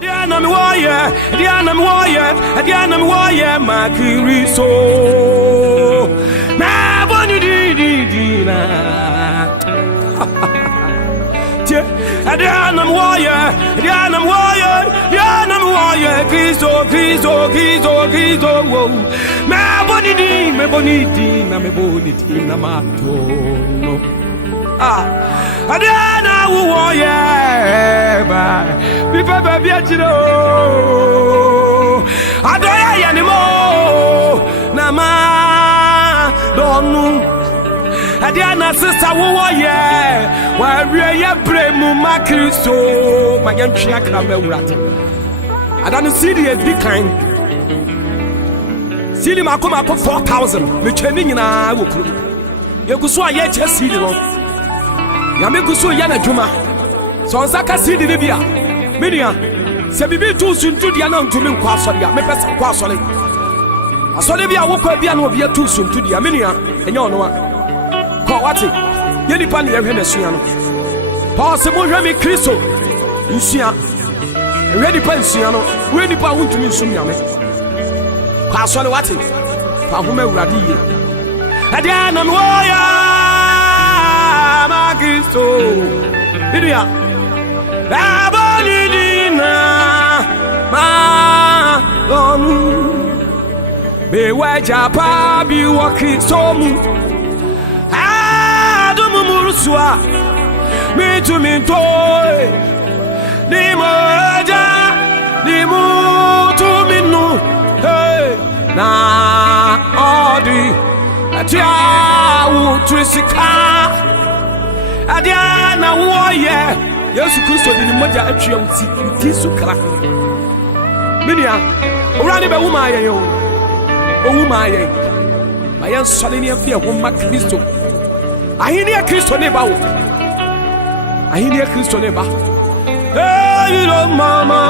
Diana Moya, Diana Moya, Diana Moya, my Kristo. Na boni dina. Diana Moya, Diana Moya, Diana Moya, Kristo, Kristo, Kristo, Kristo. Na boni dina, matono. Adiana Woya, be Papa Biachino. Adoya Yanimo, Nama, Donu. Adiana sister Woya, where we are Bremu Makristo, my young Chiakamewrat. I don't see the decline. Silly Makoma 4,000, which ending in our Wuku. You could sway yet, just see the Yamekusu yana juma. So Zaka see the Libya. Media. Sebibi too soon to the unknown to me quasolia. Me person quasoli. A solivia woke up piano via too soon to the Aminia. And you know what? Kawati. Yenipan Yavenesiano. Possible Remy Kristo. You see, ready pensiano. Ready pound to me soon, Yame. Quasolawati. Pahume Radi. Adiana Moya. Kristo, Lydia, Abonidina, Ma, be where Japabi walking so moon. Adumurusua, me to me toy, Nimoja, Nimu to me no, hey, na, Odi, Atia, Trisika. Adiana Warrior, yes, Kristo in the Moja Atrium, Tisukra. Minia, Orani Bawuma, my young Solinia fear, woman Kristo. I hear Kristo neba. I hear Kristo neba. Hey, you know, Mama,